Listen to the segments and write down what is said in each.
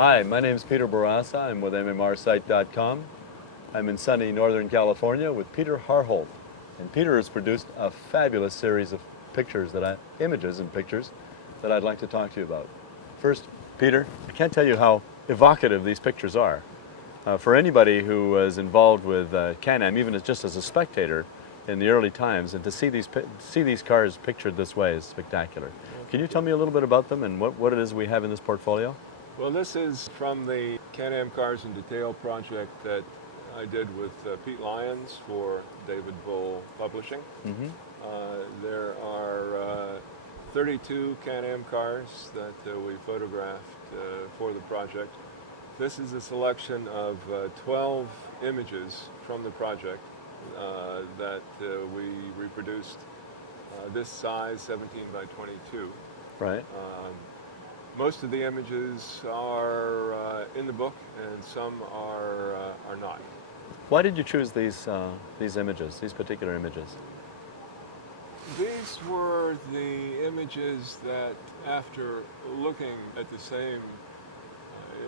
Hi, my name is Peter Barassa. I'm with MMRsite.com. I'm in sunny Northern California with Peter Harholdt. And Peter has produced a fabulous series of images and pictures that I'd like to talk to you about. First, Peter, I can't tell you how evocative these pictures are. For anybody who was involved with Can-Am, even just as a spectator in the early times, and to see these cars pictured this way is spectacular. Can you tell me a little bit about them and what it is we have in this portfolio? Well, this is from the Can-Am Cars in Detail project that I did with Pete Lyons for David Bull Publishing. Mm-hmm. There are 32 Can-Am cars that we photographed for the project. This is a selection of 12 images from the project that we reproduced this size, 17 by 22. Right. Most of the images are in the book, and some are not. Why did you choose these images, these particular images? These were the images that, after looking at the same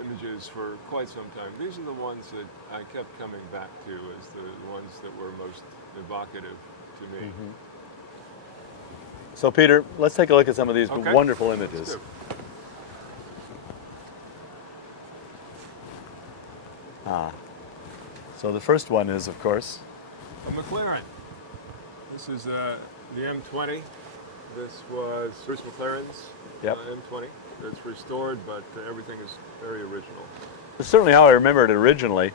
images for quite some time, these are the ones that I kept coming back to as the ones that were most evocative to me. Mm-hmm. So Peter, let's take a look at some of these wonderful images. So the first one is, of course, a McLaren. This is the M20. This was Bruce McLaren's M20. It's restored, but everything is very original. It's certainly how I remember it originally.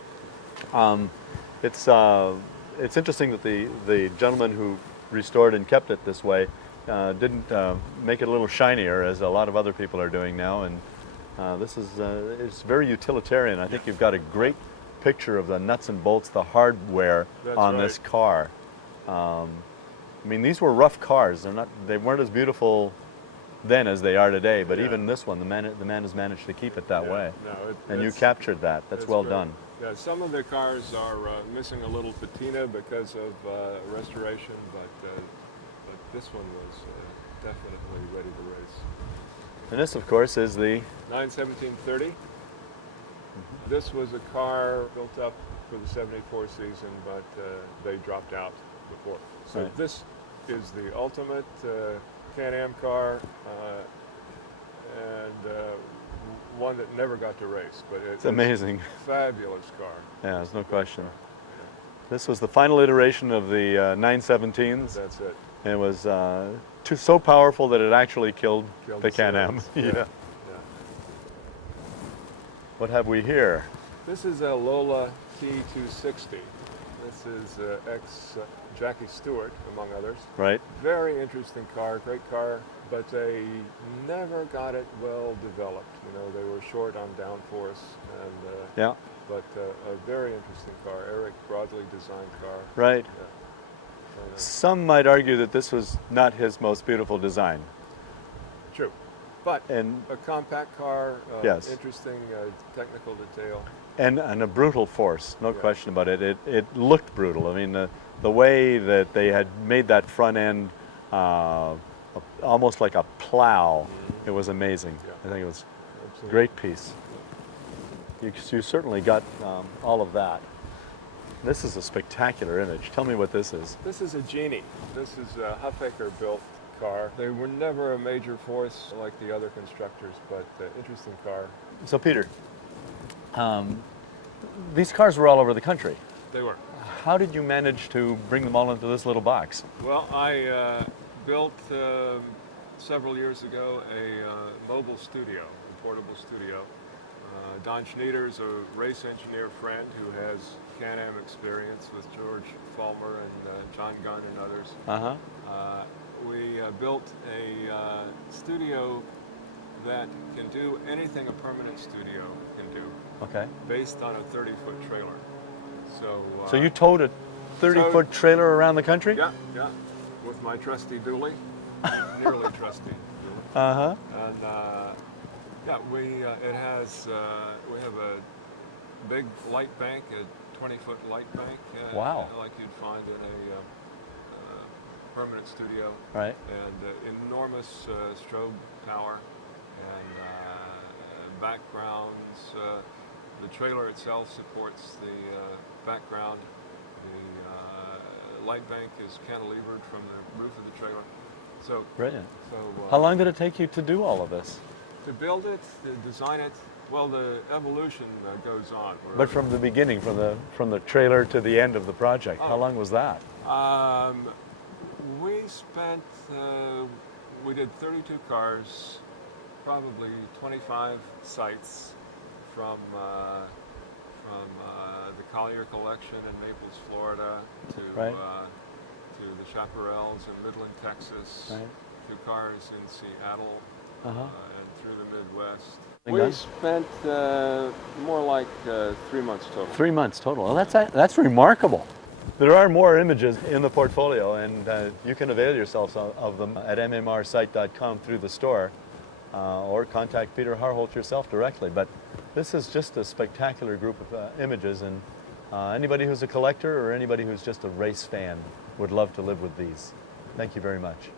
It's interesting that the gentleman who restored and kept it this way didn't make it a little shinier, as a lot of other people are doing now. And this is it's very utilitarian. I think you've got a great picture of the nuts and bolts, the hardware on this car. I mean, these were rough cars. They weren't as beautiful then as they are today. But even this one, the man has managed to keep it that way. And you captured that. That's well done. Yeah, some of the cars are missing a little patina because of restoration, but this one was definitely ready to race. And this, of course, is the 91730. This was a car built up for the 74 season, but they dropped out before. So this is the ultimate Can-Am car, and one that never got to race. But it's amazing. Fabulous car. Yeah, there's no question. This was the final iteration of the 917s. That's it. And it was so powerful that it actually killed the Can-Am. Yeah. What have we here? This is a Lola T260. This is ex-Jackie Stewart, among others. Right. Very interesting car, great car, but they never got it well developed. You know, they were short on downforce, and but a very interesting car. Eric Broadley designed car. Right. Yeah. Some might argue that this was not his most beautiful design. True. But a compact car, interesting technical detail. And a brutal force, no question about it. It looked brutal. I mean, the way that they had made that front end almost like a plow, it was amazing. I think it was a great piece. You certainly got all of that. This is a spectacular image. Tell me what this is. This is a Genie. This is a Huffaker built car. They were never a major force like the other constructors, but interesting car. So Peter, these cars were all over the country. They were. How did you manage to bring them all into this little box? Well, I built several years ago a mobile studio, a portable studio. Don Schneider's a race engineer friend who has Can-Am experience with George Fulmer and John Gunn and others. We built a studio that can do anything a permanent studio can do. Okay. Based on a 30-foot trailer. So you towed a 30-foot trailer around the country? Yeah, with my trusty dually, nearly trusty dually. And we have a big light bank, a 20-foot light bank. Wow. Like you'd find in a permanent studio. Right. And enormous strobe power, and backgrounds. The trailer itself supports the background. The light bank is cantilevered from the roof of the trailer. So, Brilliant. so How long did it take you to do all of this? to build it, to design it, well, the evolution goes on. But from the beginning, from the trailer to the end of the project, how long was that? We spent, we did 32 cars, probably 25 sites from the Collier collection in Naples, Florida, to the Chaparrals in Midland, Texas, Right. 2 cars in Seattle, Uh-huh. and through the Midwest. Big We gun? spent more like 3 months total. 3 months total. Well, that's remarkable. There are more images in the portfolio, and you can avail yourselves of them at MMRsite.com through the store, or contact Peter Harholdt yourself directly. But this is just a spectacular group of images, and anybody who's a collector or anybody who's just a race fan would love to live with these. Thank you very much.